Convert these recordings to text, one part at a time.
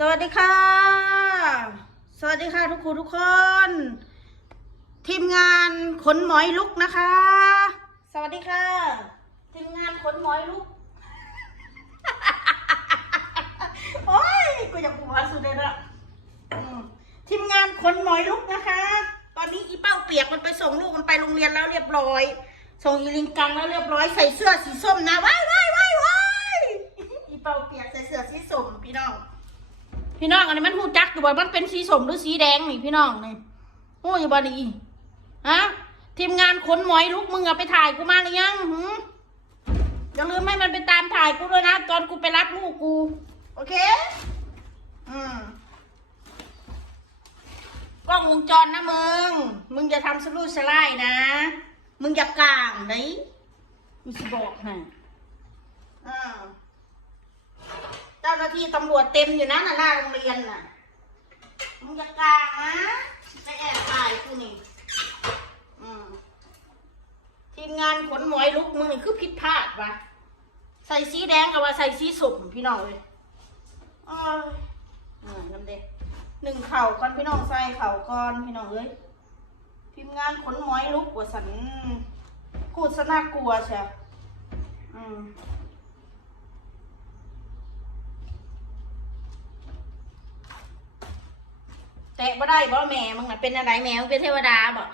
สวัสดีค่ะสวัสดีค่ะทุกคน ทีมงานขนหมอยลุกนะคะ สวัสดีค่ะทีมงานขนหมอยลุก โอ้ยกูอยากหัวสุดเลยนะทีมงานขนหมอยลุกนะคะ ตอนนี้อีเป้าเปียกมันไปส่งลูกมันไปโรงเรียนแล้วเรียบร้อยส่งอีลิงกังแล้วเรียบร้อยใส่เสื้อสีส้มนะว้ายอีเป้าเปียกใส่เสื้อสีส้มพี่น้องอันนี้มันหูจักอยู่บ่มันเป็นสีส้มหรือสีแดงนี่พี่น้องนี่โอ้ยบ่นี่ฮะทีมงานขนหมอยลุกมึงอะไปถ่ายกูมาหรือยังอย่าลืมให้มันไปตามถ่ายกูด้วยนะตอนกูไปรับลูกกูโอเคกล้องวงจรนะมึงอย่าทำสลูดสไลด์นะมึงอย่ากลางไหนมึงสิบอกให้เจ้าหน้าที่ตำรวจเต็มอยู่นะหน้าโรงเรียนน่ะมึงอย่ากลางนะไปแอบถ่ายกูนี่ทีมงานขนหมอยลุกมึงนี่คือผิดพลาดวะใส่สีแดงกับว่าใส่สีส้มพี่น้องเลยน้ำเด็กหนึ่งเข่าก่อนพี่น้องใส่เข่าก่อนพี่น้องเอ้ยทีมงานขนหมอยลุกกว่าสันพูดซะน่ากลัวเชียวแตะบ่ได้บ่แม่มึงน่ะเป็นอะไรแม่มึงเป็นเทวดาบ่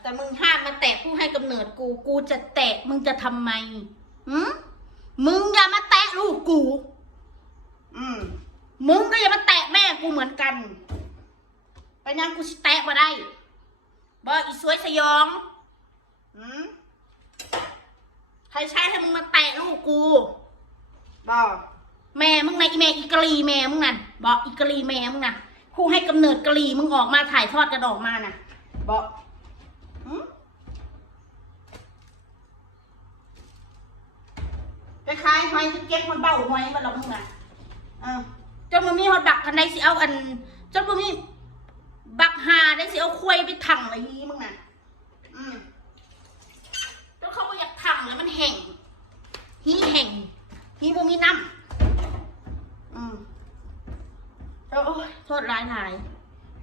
แต่มึงห้ามมาแตะผู้ให้กำเนิดกูจะแตะมึงจะทำไมมึงอย่ามาแตะลูกกูมึงก็อย่ามาแตะแม่กูเหมือนกันไปนั่งกูแตะบ่ได้บ่อีสวยสยองใครใช้ให้มึงมาแตะลูกกูบ่แม่มึงไงอีแม่อีกะลีแม่มึงนั่นบ่อีกะลีแม่มึงน่ะผู้ให้กำเนิดกะลีมึงออกมาถ่ายทอดกันออกมาน่ะบ่ไปขายหอยจะเก็บคนเบ้าหอยมาหรอกมึงน่ะจนมึงมีหอดบักคันใดสิเอาอันจนมึงมีบักหาได้สิเอาควยไปถังอะไรนี้มึงน่ะจนเขาอยากถังแล้วมันแห้งหีบ่มีน้ำแล้วโอ้ยโทษร้ายหาย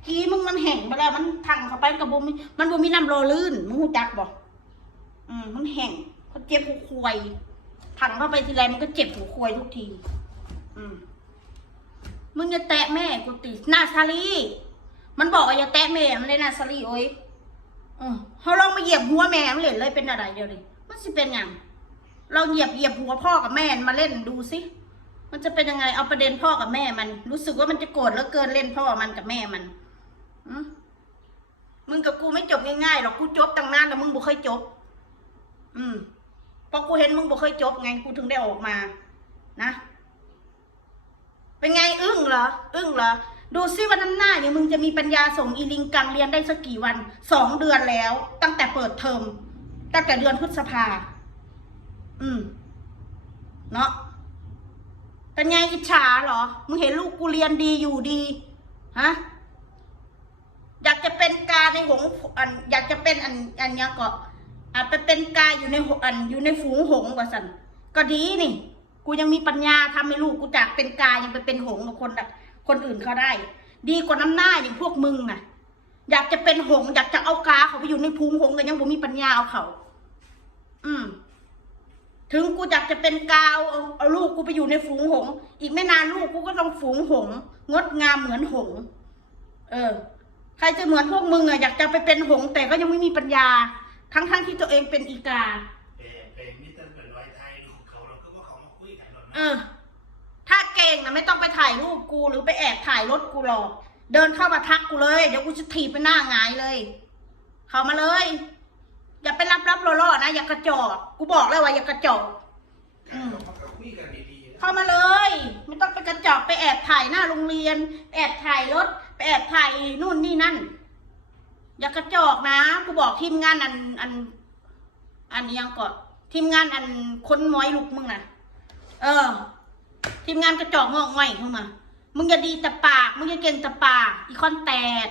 กีมึงมันแห้งไปแล้วมันถังเข้าไปกับมันบ่มีน้ำรอลื่นมึงหูจักบ่มันแห้งเขาเจ็บหัวควยถังเข้าไปทีไรมันก็เจ็บหัวควยทุกทีมึงอย่าแตะแม่กูตินาซาลีมันบอกว่าอย่าแตะแม่มันเลยนาซาลีโอ้ยเขาลองมาเหยียบหัวแม่มันเลยเป็นอะไรเดี๋ยวนี้มันสิเป็นอย่างเราเหยียบหัวพ่อกับแม่มาเล่นดูสิมันจะเป็นยังไงเอาประเด็นพ่อกับแม่มันรู้สึกว่ามันจะโกรธแล้วเกินเล่นพ่อมันกับแม่มันมึงกับกูไม่จบง่ายๆหรอกกูจบตั้งนานแต่มึงบ่เคยจบเพราะกูเห็นมึงบ่เคยจบไงกูถึงได้ออกมานะเป็นไงอึ้งเหรอดูซิวันน้ำหน้าเนี่ยมึงจะมีปัญญาส่งอีลิงกังเรียนได้สักกี่วัน2 เดือนแล้วตั้งแต่เปิดเทอมตั้งแต่เดือนพฤษภาเนาะเป็นไงอิจฉาเหรอมึงเห็นลูกกูเรียนดีอยู่ดีฮะอยากจะเป็นกาในหงอยากจะเป็นอันเนี้ยก็ไปเป็นกาอยู่ในอยู่ในฝูงหงว่าสันก็ดีนี่กูยังมีปัญญาทำให้ลูกกูจากเป็นกายังไปเป็นหงกับคนอื่นเขาได้ดีกว่าน้ำหน้าอย่างพวกมึงน่ะอยากจะเป็นหงอยากจะเอากาเขาไปอยู่ในพุงหงกันยังบ่มีปัญญาเอาเขาถึงกูอยากจะเป็นกาเอาลูกกูไปอยู่ในฝูงหงอีกไม่นานลูกกูก็ต้องฝูงหงงดงามเหมือนหงใครจะเหมือนพวกมึงอ่ะอยากจะไปเป็นหงแต่ก็ยังไม่มีปัญญาทั้งที่ตัวเองเป็นอีกาถ้าเก่งนะไม่ต้องไปถ่ายรูปกูหรือไปแอบถ่ายรถกูหรอกเดินเข้ามาทักกูเลยเดี๋ยวกูจะถีบไปหน้าหงายเลยเข้ามาเลยอย่าไปรับล่อๆนะอย่ากระจอกกูบอกเลยว่าอย่ากระจอกเข้ามาเลยไม่ต้องไปกระจอกไปแอบถ่ายหน้าโรงเรียนแอบถ่ายรถไปแอบถ่ายนู่นนี่นั่นอย่ากระจอกนะกูบอกทีมงานอันนี้ยังก่อนทีมงานคนม้อยลุกมึงนะทีมงานกระจอกงอกง่อยเข้ามามึงอย่าดีแต่ปากมึงอย่าเก่งแต่ปากอีคอนแตก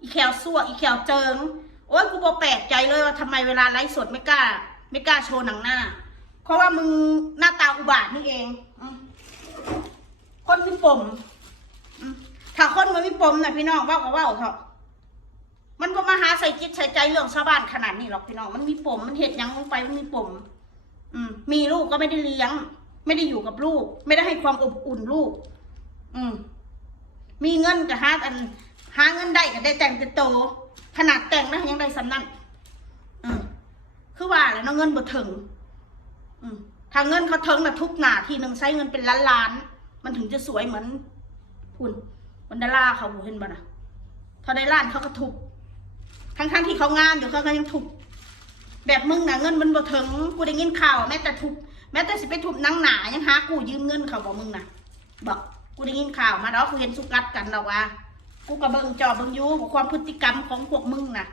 อีแขวซั่วอีแขวเจิงโอ้ยกูบอกแปลกใจเลยว่าทำไมเวลาไลฟ์สดไม่กล้าโชว์หนังหน้าเพราะว่ามึงหน้าตาอุบาทนี่เองคน ปมถ้าคนมันมีปมนะพี่น้องเว้าก็เว้าเถอะมันบ่มาหาใส่จิตใส่ใจเรื่องชาวบ้านขนาดนี้หรอกพี่น้องมันมีปมมันเห็ดยังลงไปมันมีปมมีลูกก็ไม่ได้เลี้ยง ไม่ได้อยู่กับลูก ไม่ได้ให้ความอบอุ่นลูก มีเงินก็หาเงินได้ก็ได้แต่งเป็นโตขนาดแต่งนะยังได้สำนั่นคือว่าแหละเนาะเงินบ่ถึงถ้าเงินเขาถึงน่ะทุกหน้าทีหนึ่งใช้เงินเป็นล้านๆมันถึงจะสวยเหมือนคุณวันดาราเขาเห็นบ่นะเขาได้ล้านเขาก็ทุบทั้งที่เขางานอยู่เขาก็ยังทุบแบบมึงน่ะเงินมันบ่ถึงกูได้ยินข่าวแม้แต่ทุบแม้แต่สิไปทุบนังหนายังหากูยืมเงินเขาบอกมึงน่ะบอกกูได้ยินข่าวมาดอกกูเห็นสุกัดกันดอกว่ากูก็เบิ่งจอเบิ่งยูความพฤติกรรมของพวกมึงน่ะ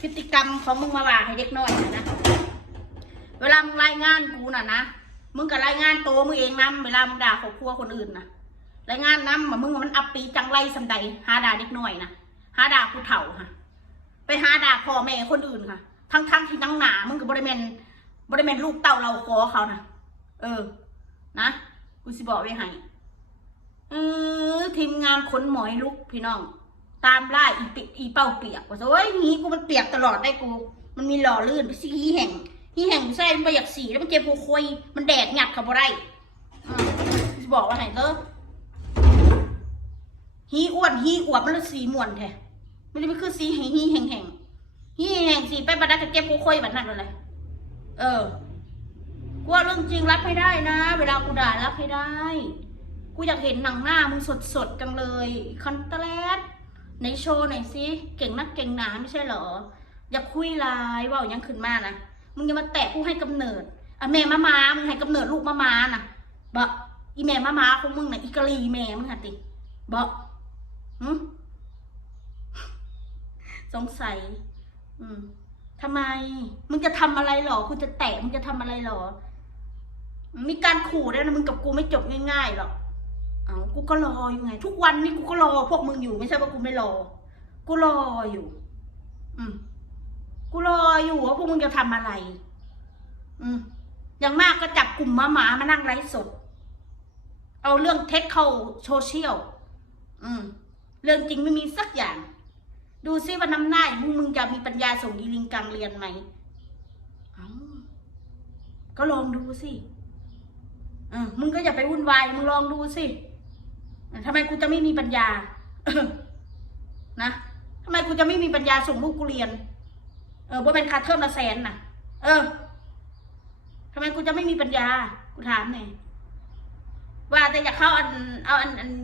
พฤติกรรมของมึงมาว่าให้เด็กน้อยนะเวลามึงรายงานกูน่ะนะมึงก็รายงานโตมึงเองนำเวลามึงด่าครอบครัวคนอื่นน่ะรายงานนำมึงมันอับปีจังไรสันใดหาด่าเด็กน้อยนะหาด่าผู้เฒ่าค่ะไปหาด่าพ่อแม่คนอื่นค่ะทั้งที่นังหนามึงกับบริเวณลูกเต่าเราขอเขานะนะกูสิบอกไว้ให้ทีมงานขนหมอยลุกพี่น้องตามล่าอีเป้าเปียกว่าโอ้ยหีกูมันเปียกตลอดได้กูมันมีหล่อลื่นไปสิหีแห่งใส่มันไปอยากสีแล้วมันเจ็บหัวคุยมันแดดหยัดเขาบ่ได้สิบอกว่าไงเด้อหีอ้วนหีอวบมันเลยสีม่วนแท้มันจะไม่คือสีหีแห่งสีไปบัดนั้นก็เจ็บหัวคุยแบบนั้นเลยกูว่าเรื่องจริงรับให้ได้นะเวลากูด่ารับให้ได้กูอยากเห็นหนังหน้ามึงสดจังเลยคอนเทนต์ในโชว์หน่อยสิเก่งนักเก่งหนาไม่ใช่เหรออยากคุยไลน์ว่ายังขึ้นมานะมึงอย่ามาแตะกูให้กำเนิดแม่มามึงให้กำเนิดลูกมานะบอกอีแม่มาของมึงน่ะอีกะลีแม่มึงหะติบอกสงสัยทำไมมึงจะทำอะไรหรอคุณจะแตะมึงจะทำอะไรหรอมีการขู่ด้วยนะมึงกับกูไม่จบง่ายๆหรอกกูก็รออยู่ไงทุกวันนี้กูก็รอพวกมึงอยู่ไม่ใช่ว่ากูไม่รอกูรออยู่กูรออยู่ว่าพวกมึงจะทำอะไรอย่างมากก็จับกลุ่มหมามานั่งไลฟ์สดเอาเรื่องเทคเข้าโซเชียลเรื่องจริงไม่มีสักอย่างดูซิว่าน้ำหน้ามึงจะมีปัญญาส่งอีลิงกังเรียนไหมก็ลองดูสิมึงก็อย่าไปวุ่นวายมึงลองดูสิทำไมกูจะไม่มีปัญญานะทำไมกูจะไม่มีปัญญาส่งลูกกูเรียนว่าเป็นค่าเทอมละ100,000น่ะทำไมกูจะไม่มีปัญญากูถามเนี่ยว่าแต่อยากเข้า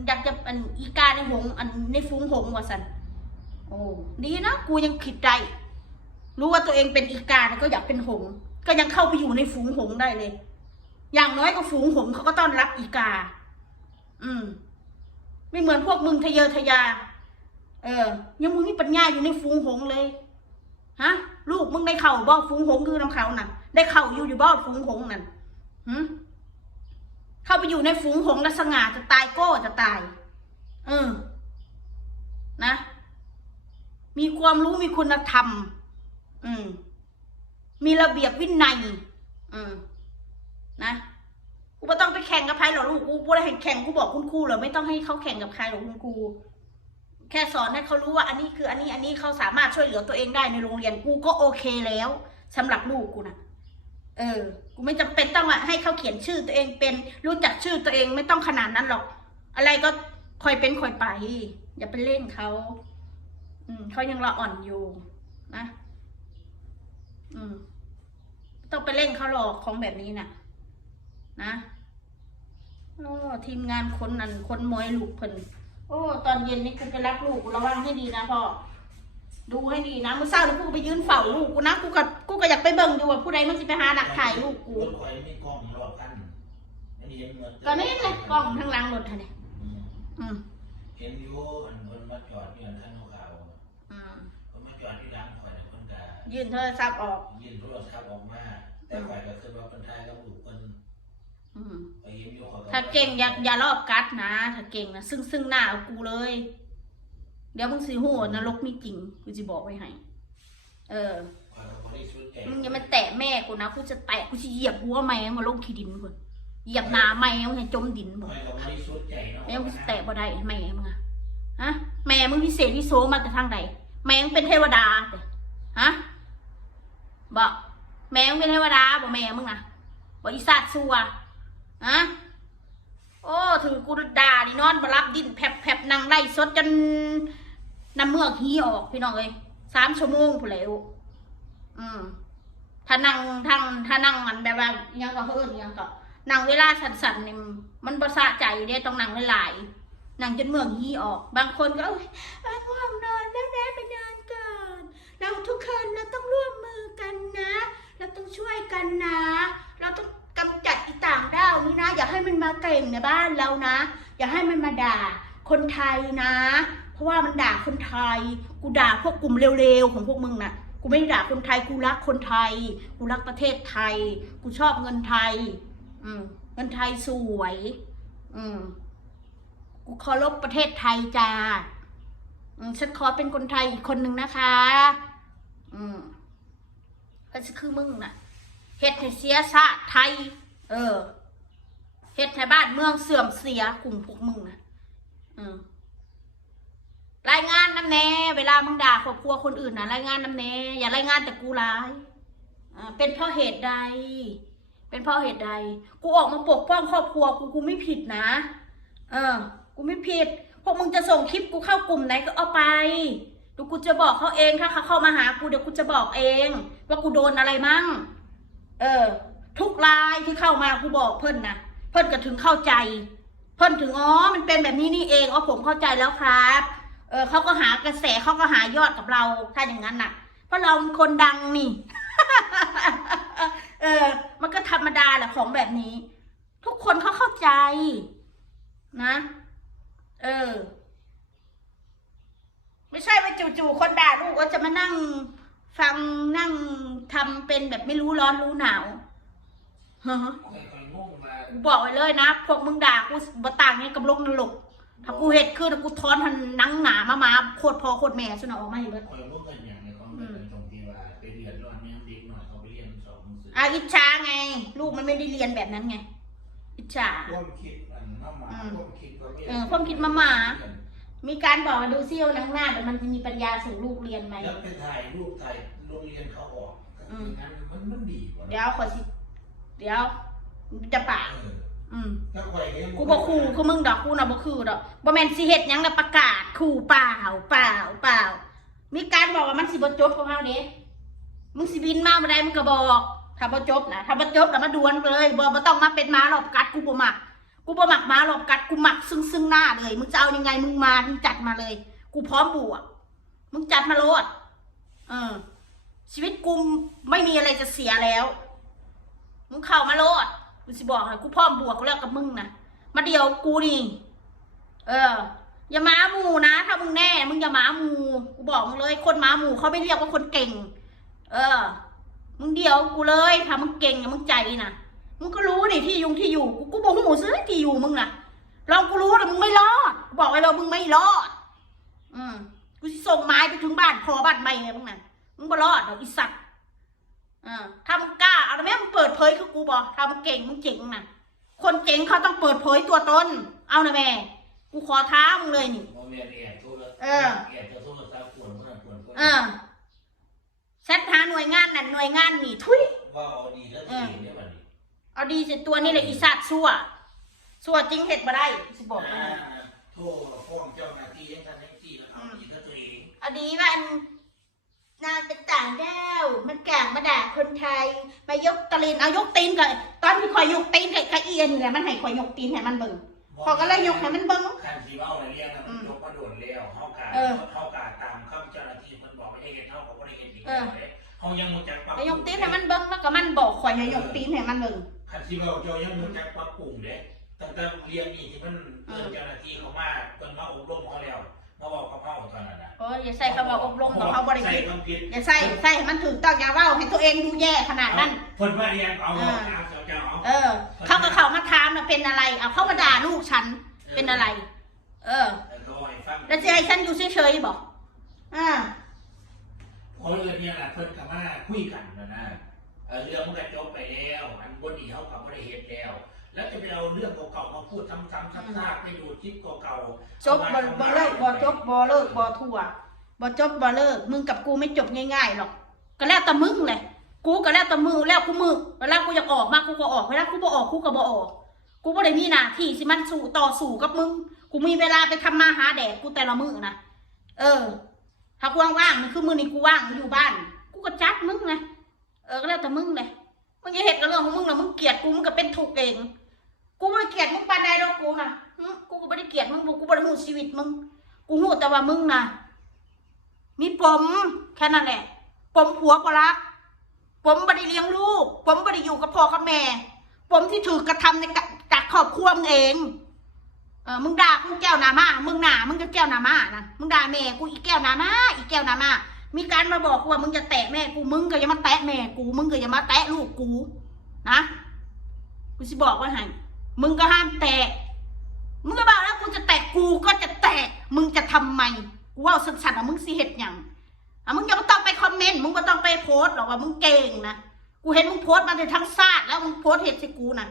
อยากจะอีกาในหงในฟุ้งหงว่าสันโอ้ดีนะกูยังคิดได้รู้ว่าตัวเองเป็นอีกาก็อยากเป็นหงก็ยังเข้าไปอยู่ในฝูงหงได้เลยอย่างน้อยก็ฝูงหงเขาก็ต้อนรับอีกาไม่เหมือนพวกมึงทะเยอทะยายังมึงมีปัญญาอยู่ในฝูงหงเลยฮะลูกมึงได้เข่าบ่ฝูงหงคือน้ำเขาน่ะได้เข่าอยู่บ่ฝูงหงนั่นเข้าไปอยู่ในฝูงหงแล้วสง่าจะตายก็จะตายนะมีความรู้มีคุณธรรมมีระเบียบวินัยนะกูไม่ต้องไปแข่งกับใครหรอกลูกกูได้แข่งกูบอกคุณครูเหรอไม่ต้องให้เขาแข่งกับใครหรอกคุณครูแค่สอนให้เขารู้ว่าอันนี้คืออันนี้เขาสามารถช่วยเหลือตัวเองได้ในโรงเรียนกูก็โอเคแล้วสำหรับลูกกูนะกูไม่จำเป็นต้องให้เขาเขียนชื่อตัวเองเป็นรู้จักชื่อตัวเองไม่ต้องขนาดนั้นหรอกอะไรก็คอยเป็นคอยไปอย่าไปเล่นเขาเขายังละอ่อนอยู่นะต้องไปเล่นเขาหรอกของแบบนี้นะทีมงานคนมวยลูกเพิ่นตอนเย็นนี่กูไปรับลูกระวังให้ดีนะพ่อดูให้ดีนะเมื่อเช้ากูไปยืนเฝ้าลูกกูนะกูก็อยากไปเบิ่งดูว่าผู้ใดมันสิไปหาดักถ่ายลูกกูก็นี่เลยกล้องทางหลังรถท่านเนี่ยเห็นอยู่คนมาจอดที่ท่านขาวคนมาจอดที่ร้านข่อยคนกายื่นโทรศัพท์ออกมาแต่ข่อยก็คือว่าคนไทยก็ถูกคนถ้าเก่งอย่ารอบกัดนะถ้าเก่งนะซึ่งหน้าเอากูเลยเดี๋ยวมึงสิหัวนรกมีจริงกูจะบอกไว้ให้มึงอย่ามาแตะแม่กูนะกูจะแตะกูจะเหยียบหัวแม่มาลงขี้ดินกู เหยียบหน้าแม่มึงให้จมดินบ่ คอยกับบริสุทธิ์ใจเนาะ แม่มึงสิแตะบ่ได้แม่มึงอะฮะแม่มึงพิเศษพิโสมาแต่ทางใดแม่มึงเป็นเทวดาเด้ฮะบ่แม่มึงเป็นเทวดาบ่แม่มึงอะบ่อีสัตว์ซัวฮะโอ้ถือกูด่าดินอนบ่รับดิ้นแผบๆนั่งไล่สดจนน้ำเมือกหีออกพี่น้องเอ้ย3 ชั่วโมงพู้นแหล้วถ้านั่งมันแบบว่าอิหยังก็เฮิ้นอิหยังก็นั่งเวลาสั้นๆนี่มันบ่สะใจเด้ต้องนั่งหลายๆนั่งจนเมือกหีออกบางคนก็ง่วงนอนแล้วนะไปนอนก่อนเราทุกคนเราต้องร่วมมือกันนะเราต้องช่วยกันนะเราต้องกำจัดอีต่างด้าวนี่นะอย่าให้มันมาเก่งในบ้านเรานะอย่าให้มันมาด่าคนไทยนะเพราะว่ามันด่าคนไทยกูด่าพวกกลุ่มเร็วๆของพวกมึงน่ะกูไม่ได้ด่าคนไทยกูรักคนไทยกูรักประเทศไทยกูชอบเงินไทยเงินไทยสวยกูเคารพประเทศไทยจ้าฉันขอเป็นคนไทยอีกคนหนึ่งนะคะก็คือมึงน่ะเฮ็ดให้เสียชาติไทยเฮ็ดให้บ้านเมืองเสื่อมเสียกลุ่มพวกมึงน่ะรายงานน้ำแน่เวลามึงด่าครอบครัวคนอื่นนะรายงานน้ำแน่อย่ารายงานแต่กูร้ายเป็นเพราะเหตุใดกูออกมาปกป้องครอบครัวกูไม่ผิดนะกูไม่ผิดพวกมึงจะส่งคลิปกูเข้ากลุ่มไหนก็เอาไปเดี๋ยวกูจะบอกเขาเองถ้าเขาเข้ามาหากูเดี๋ยวกูจะบอกเองว่ากูโดนอะไรมั่งทุกไลน์ที่เข้ามากูบอกเพิ่นนะเพิ่นก็ถึงเข้าใจเพิ่นถึงมันเป็นแบบนี้นี่เองผมเข้าใจแล้วครับเขาก็หากระแสเขาก็หายอดกับเราถ้าอย่างนั้นน่ะเพราะเราเป็นคนดังนี่ มันก็ธรรมดาแหละของแบบนี้ทุกคนเขาเข้าใจนะไม่ใช่ว่าจู่ๆคนด่าลูกก็จะมานั่งฟังนั่งทำเป็นแบบไม่รู้ร้อนรู้หนาวกูบอกไว้เลยนะพวกมึงด่ากูบ่ต่างเนี่ยกับลงนรกถ้ากูเห็ดขึ้นกูท้อนทันนังหนามาโคตรพ่อโคตรแม่สุนออกมาอยู่เบิดอิจฉาไงลูกมันไม่ได้เรียนแบบนั้นไงอิจฉาความคิดมาหมามีการบอกมาดูซิว่านังหน้าแต่มันจะมีปัญญาส่งลูกเรียนไหมแล้วไปถ่ายรูปถ่ายโรงเรียนเขาออกงั้นมันดีกว่าเดี๋ยวจะป่ากูบอกขู่คือมึงดอกกูน่ะบอกคือดอกบ่แม่นสิเฮ็ดหยังนะประกาศขู่เปล่ามีการบอกว่ามันสิบ่จบของเฮาเด้มึงสิบินมาบ่ได้มึงก็บอกถ้าบ่จบนะถ้าบ่จบแล้วมาดวลเลยบ่ต้องมาเป็นม้าหลบกัดกูบ่มักม้าหลบกัดกูมักซึ่งหน้าเลยมึงจะเอายังไงมึงจัดมาเลยกูพร้อมบวกมึงจัดมาโลดชีวิตกูไม่มีอะไรจะเสียแล้วมึงเข้ามาโลดกูสิบอกให้กูพร้อมบวกกูแล้วกับมึงนะมาเดียวกูนี่อย่าม้าหมูนะถ้ามึงแน่มึงอย่าม้าหมูกูบอกมึงเลยคนม้าหมูเขาไม่เรียกว่าคนเก่งมึงเดียวกูเลยถ้ามึงเก่งมึงใจนะมึงก็รู้นี่ที่อยู่กูบอกหมูซื้อที่อยู่มึงนะลองกูรู้แต่มึงไม่รอดกูบอกไว้เลยมึงไม่รอดกูสิส่งไม้ไปถึงบ้านพอบ้านไม่เลยมึงน่ะมึงบ่รอดหรอกอีสัตว์ถ้ามึงกล้าเอาแต่แม่มึงเปิดเผยคือกูบอกถ้ามึงเก่งมึงเจ๋งนะคนเจ๋งเขาต้องเปิดเผยตัวตนเอานะแม่กูขอท้ามึงเลยนี่แซดหาหน่วยงานนั่นหน่วยงานนี่ทุยว่าเอาดีแล้วดีเนี่ยวันนี้เอาดีสิตัวนี้เลยอีสัตว์ชั่วจริงเห็ดมาได้สิบอกนะโทษฟ้องเจ้าหน้าที่ยังทันให้จี้แล้วเอาดีแล้วตัวเองเอาดีว่านางเป็นต่างด้าวมันแก่งมาด่าคนไทยมายกตะลินเอายกตีนก่อนตอนที่คอยยกตีนไก่เอียนเนี่ยมันให้คอยยกตีนให้มันเบิ่งพอก็เลยยกให้มันเบิ่งขันสีเบ้าอะไรเรียกนะมันยกมาโดดเลี้ยวเข้ากาตามข้าเจ้าหน้าที่มันบอกไม่ให้เห็นเท่ากับว่าได้เห็นจริงเลยเขายังมุจักปรับยกตีนให้มันเบิ่งแล้วก็มันบอกคอยให้ยกตีนให้มันเบิ่งขันสีเบ้าเจ้ายังมุจักปรับปรุงเด้ตั้งแต่เรียนนี่ที่มันเจ้าหน้าที่เขามาเป็นมาอบรมเขาแล้วมาบอกกับเขาตอนนั้นนะอย่าใส่คำว่าอบรมของเขาบริสุทธิ์อย่าใส่ให้มันถูกต้องอย่าว่าให้ตัวเองดูแย่ขนาดนั้นคนมาเรียนเอาเขากับเขามาถามนะเป็นอะไรเอาเขามาด่าลูกฉันเป็นอะไรแล้วจะให้ฉันอยู่เฉยๆบอกเขาเลยเนี่ยแหละเพิ่นกับมาคุยกันนะเรื่องมันก็จบไปแล้วอันบนนี้เขากับไม่ได้เห็นแล้ว แล้วจะไปเอาเรื่องเก่าๆมาพูดซ้ำๆซักๆไปดูคลิปเก่าๆ จบบ่เลิกบ่จบบ่เลิกบ่ทั่วบ่จบบ่เลิกมึงกับกูไม่จบง่ายๆหรอกก็แล้วแต่มึงแหละกูก็แล้วแต่มือแล้วกูมือเวลากูอยากออกมากูก็ออกเวลากูบ่ออกกูก็บ่ออกกูบ่ได้มีหน้าที่สิมันต่อสู้กับมึงกูมีเวลาไปทำมาหาแดกกูแต่ละมื้อนะถ้ากูว่างๆนี่คือมื้อนี้กูว่างอยู่บ้านกูก็จัดมึงไงก็แล้วแต่มึงเลยมึงจะเห็นกับเรื่องของมึงแล้วมึงเกลียดกูมึงก็เป็นทุกข์เองกูไม่เกลียดมึงปานใดดอกกูนะกูก็ไม่ได้เกลียดมึงกูไม่ได้หูชีวิตมึงกูหูแต่ว่ามึงนะมีปมแค่นั้นแหละปมผัวก็รักปมไม่ได้เลี้ยงลูกปมไม่ได้อยู่กับพ่อกับแม่ปมที่ถูกกระทำในจากครอบครัวมึงเองมึงด่ามึงแก้วนามามึงหนามึงก็แก้วนามานะมึงด่าแม่กูอีแก้วนามาอีแก้วนามามีการมาบอกว่ามึงจะแตะแม่กูมึงก็อย่ามาแตะแม่กูมึงก็อย่ามาแตะลูกกูนะกูสิบอกว่าให้มึงก็ห้ามแตะมึงก็บอกแล้วกูจะแตะกูก็จะแตะมึงจะทำไมกูว่าสันๆว่ามึงสิเหตุอย่างมึงอย่าต้องไปคอมเมนต์มึงก็ต้องไปโพสต์หรอกว่ามึงเก่งนะกูเห็นมึงโพสต์มาในทั้งชาติแล้วมึงโพสต์เหตุใส่กูนะ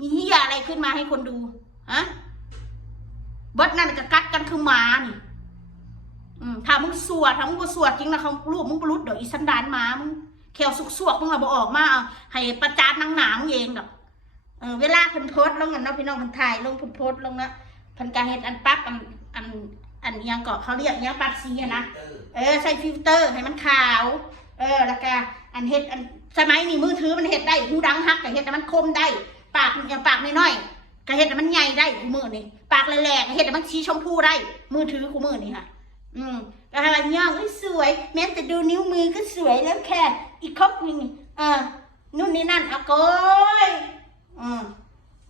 มีเหี้ยอะไรขึ้นมาให้คนดูเบิดนั่นก็กัดกันคือหมานี่ถ้ามึงสวดถ้ามึงบ่สวดจริงนะเขาลูกมึงบรุษเดี๋ยวอีสันดานหมามึงแขวสุกสวกมึงเอาบ่ออกมาให้ประจานนางหนามึงเองดอกเวลาเพิ่นโพสต์ลงกันเนาะพี่น้องเพิ่นถ่ายลงเพิ่นโพสต์ลงนะเพิ่นการเฮ็ดอันปั๊บอันยังก็เขาเรียกยังปั๊บซีนะใส่ฟิลเตอร์ให้มันขาวแล้วก็อันเฮ็ดอันสมัยนี้มือถือมันเฮ็ดได้หูดังฮักก็เฮ็ดแต่มันคมได้ปากน้อยๆก็เฮ็ดแต่มันใหญ่ได้กูมือนี่ปากแหลกๆเฮ็ดแต่มันสีชมพูได้มือถือกูมือนี่ค่ะก็อะไรย่องสวยแม้แต่ดูนิ้วมือก็สวยแล้วแค่อีกครบนึงนู่นนี่นั่นเอาก้อย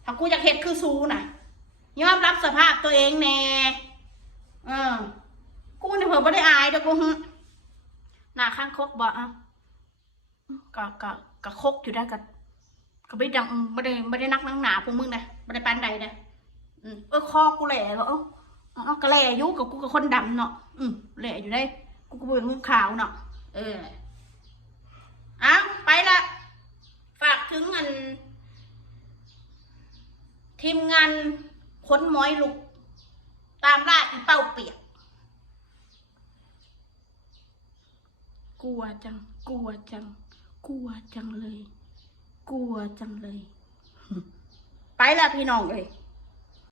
ถ้ากูอยากเห็ดคือซูน่ะยอมรับสภาพตัวเองแน่กูเนี่ยเผื่อไม่ได้อายเด้อกูหน้าข้างคกบ่ก็คกอยู่ได้ก็ไม่ดังไม่ได้นักหนาพวกมึงนะไม่ได้ปานใดนะคอกูแหล่ก็ก็แหล่อยู่กับกูกับคนดำเนาะแหล่อยู่ได้กูก็เป็นมึงขาวเนาะไปละฝากถึงทีมงานค้นม้อยลุกตามล่าอีเป้าเปียกกลัวจังเลย ไปละพี่น้องเลย